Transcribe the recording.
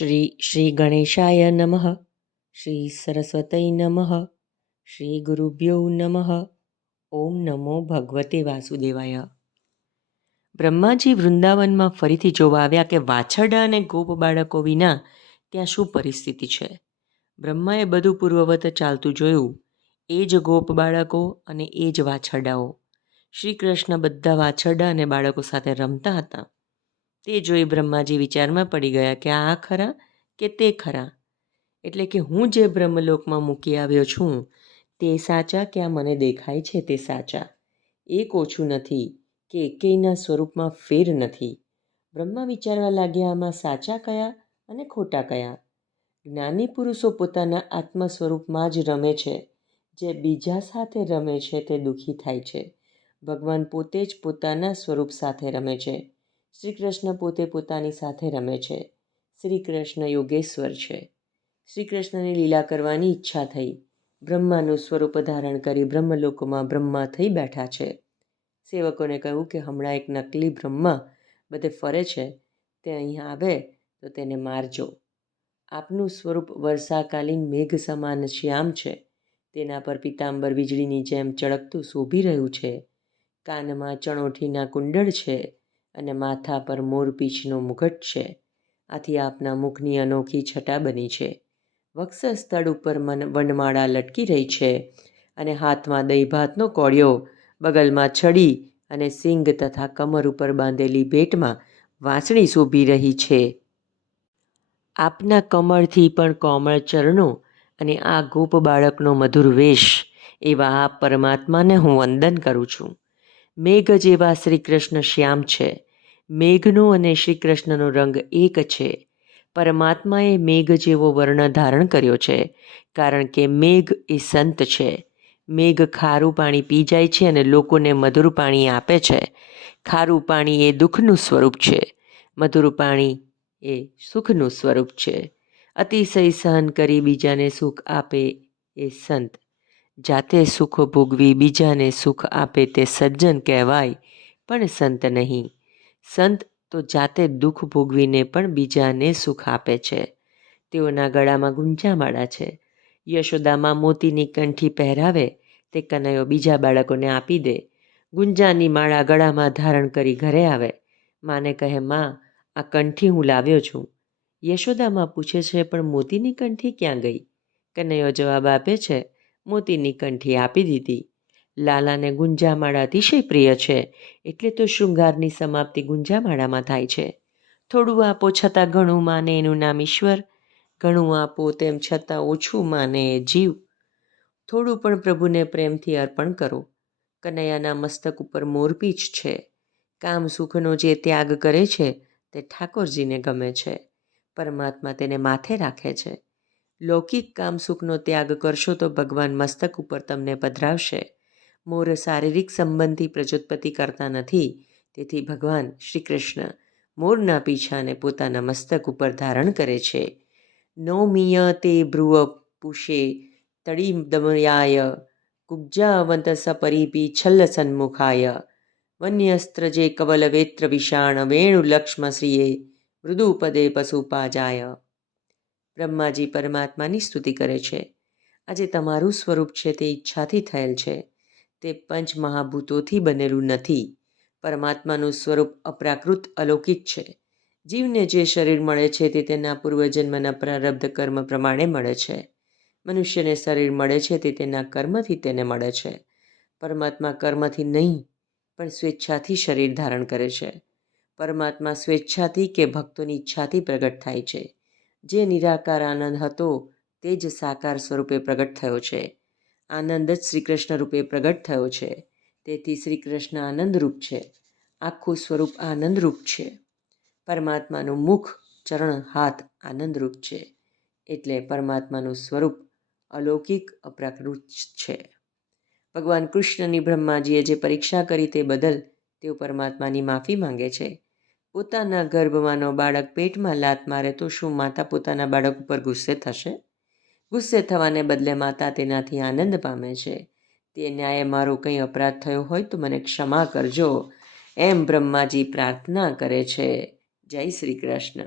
શ્રી શ્રી ગણેશાય નમઃ શ્રી સરસ્વતય નમઃ શ્રી ગુરુભ્યો નમઃ ઓમ નમો ભગવતે વાસુદેવાય બ્રહ્માજી વૃંદાવનમાં ફરીથી જોવા આવ્યા કે વાછરડા અને ગોપ બાળકો વિના ત્યાં શું પરિસ્થિતિ છે? બ્રહ્માએ બધું પૂર્વવત ચાલતું જોયું, એ જ ગોપ બાળકો અને એ જ વાછરડાઓ. શ્રી કૃષ્ણ બધા વાછરડા અને બાળકો સાથે રમતા હતા. તે જોઈ બ્રહ્માજી વિચારમાં પડી ગયા કે આ ખરા કે તે ખરા? એટલે કે હું જે બ્રહ્મલોકમાં મૂકી આવ્યો છું, તે સાચા કે આ મને દેખાય છે તે સાચા? એક ઓછું નથી કે એકેયના સ્વરૂપમાં ફેર નથી. બ્રહ્મા વિચારવા લાગ્યા આમાં સાચા કયા અને ખોટા કયા? જ્ઞાની પુરુષો પોતાના આત્મ સ્વરૂપમાં જ રમે છે. જે બીજા સાથે રમે છે તે દુઃખી થાય છે. ભગવાન પોતે જ પોતાના સ્વરૂપ સાથે રમે છે. શ્રી કૃષ્ણ પોતે પોતાની સાથે રમે છે. શ્રી કૃષ્ણ યોગેશ્વર છે. શ્રી કૃષ્ણની લીલા કરવાની ઈચ્છા થઈ. બ્રહ્માનું સ્વરૂપ ધારણ કરી બ્રહ્મલોકોમાં બ્રહ્મા થઈ બેઠા છે. સેવકોને કહ્યું કે હમણાં એક નકલી બ્રહ્મા બધે ફરે છે. તે અહીં આવે તો તેને મારજો. આપનું સ્વરૂપ વર્ષાકાલીન મેઘ સમાન શ્યામ છે. તેના પર પિતાંબર વીજળીની જેમ ચળકતું શોભી રહ્યું છે. કાનમાં ચણોઠીના કુંડળ છે. અને માથા પર મોરપીંછનો મુગટ છે. આથી આપના મુખની અનોખી છટા બની છે. વક્ષ સ્થળ ઉપર મન, વનમાળા લટકી રહી છે અને હાથમાં દહીંભાતનો કોળિયો, બગલમાં છડી અને સિંગ તથા કમર ઉપર બાંધેલી ભેટમાં વાંસળી શોભી રહી છે. આપના કમળથી પણ કોમળ ચરણો અને આ ગોપ બાળકનો મધુર વેશ, એવા આ પરમાત્માને હું વંદન કરું છું. મેઘ જેવા શ્રી કૃષ્ણ શ્યામ છે. મેઘનો અને શ્રી કૃષ્ણનો રંગ એક છે. પરમાત્માએ મેઘ જેવો વર્ણ ધારણ કર્યો છે, કારણ કે મેઘ એ સંત છે. મેઘ ખારું પાણી પી જાય છે અને લોકોને મધુર પાણી આપે છે. ખારું પાણી એ દુઃખનું સ્વરૂપ છે. મધુર પાણી એ સુખનું સ્વરૂપ છે. અતિશય સહન કરી બીજાને સુખ આપે એ સંત. જાતે સુખ ભોગવી બીજાને સુખ આપે તે સજ્જન કહેવાય, પણ સંત નહીં. સંત તો જાતે દુઃખ ભોગવીને પણ બીજાને સુખ આપે છે. તેઓના ગળામાં ગુંજામાળા છે. યશોદામાં મોતીની કંઠી પહેરાવે, તે કનૈયો બીજા બાળકોને આપી દે. ગુંજાની માળા ગળામાં ધારણ કરી ઘરે આવે. માને કહે, માં, આ કંઠી હું લાવ્યો છું. યશોદામાં પૂછે છે, પણ મોતીની કંઠી ક્યાં ગઈ? કનૈયો જવાબ આપે છે મોતીની કંઠી આપી દીધી. લાલાને ગુંજામાળા અતિશય પ્રિય છે, એટલે તો શૃંગારની સમાપ્તિ ગુંજામાળામાં થાય છે. થોડું આપો છતાં ઘણું માને એનું નામ ઈશ્વર, ઘણું આપો તેમ છતાં ઓછું માને એ જીવ. થોડું પણ પ્રભુને પ્રેમથી અર્પણ કરો. કનૈયાના મસ્તક ઉપર મોરપીંછ છે. કામ સુખનો જે ત્યાગ કરે છે, તે ઠાકોરજીને ગમે છે. પરમાત્મા તેને માથે રાખે છે. લૌકિક કામ સુખનો ત્યાગ કરશો તો ભગવાન મસ્તક ઉપર તમને પધરાવશે. મોર શારીરિક સંબંધી પ્રજોત્પત્તિ કરતા નથી, તેથી ભગવાન શ્રી કૃષ્ણ મોરના પીછાને પોતાના મસ્તક ઉપર ધારણ કરે છે. નૌમિય તે ભ્રુવ પુષે તળી દમયાય કુબ્જાવંત સપરીપી છલ્લ સન્મુખાય. વન્યસ્ત્ર જે કવલ વેત્ર વિષાણ વેણુલક્ષ્મ શ્રીએ મૃદુપદે પશુપાજાય. બ્રહ્માજી પરમાત્માની સ્તુતિ કરે છે. આજે તમારું સ્વરૂપ છે તે ઈચ્છાથી થયેલ છે. તે પંચ મહાભૂતોથી બનેલું નથી. પરમાત્માનું સ્વરૂપ અપ્રાકૃત અલૌકિક છે. જીવને જે શરીર મળે છે તે તેના પૂર્વજન્મના પ્રારબ્ધ કર્મ પ્રમાણે મળે છે. મનુષ્યને શરીર મળે છે તે તેના કર્મથી તેને મળે છે. પરમાત્મા કર્મથી નહીં, પણ સ્વેચ્છાથી શરીર ધારણ કરે છે. પરમાત્મા સ્વેચ્છાથી કે ભક્તોની ઈચ્છાથી પ્રગટ થાય છે. જે નિરાકાર આનંદ હતો તે જ સાકાર સ્વરૂપે પ્રગટ થયો છે. આનંદ જ શ્રી કૃષ્ણ રૂપે પ્રગટ થયો છે. તેથી શ્રી કૃષ્ણ આનંદરૂપ છે. આખું સ્વરૂપ આનંદરૂપ છે. પરમાત્માનું મુખ, ચરણ, હાથ આનંદરૂપ છે. એટલે પરમાત્માનું સ્વરૂપ અલૌકિક, અપ્રાકૃત છે. ભગવાન કૃષ્ણની બ્રહ્માજીએ જે પરીક્ષા કરી તે બદલ તેઓ પરમાત્માની માફી માંગે છે. પોતાના ગર્ભમાંનો બાળક પેટમાં લાત મારે તો શું માતા પોતાના બાળક ઉપર ગુસ્સે થશે? ગુસ્સે થવાને બદલે માતા તેનાથી આનંદ પામે છે. તે ન્યાયે મારો કંઈ અપરાધ થયો હોય તો મને ક્ષમા કરજો. એમ બ્રહ્માજી પ્રાર્થના કરે છે. જય શ્રી કૃષ્ણ.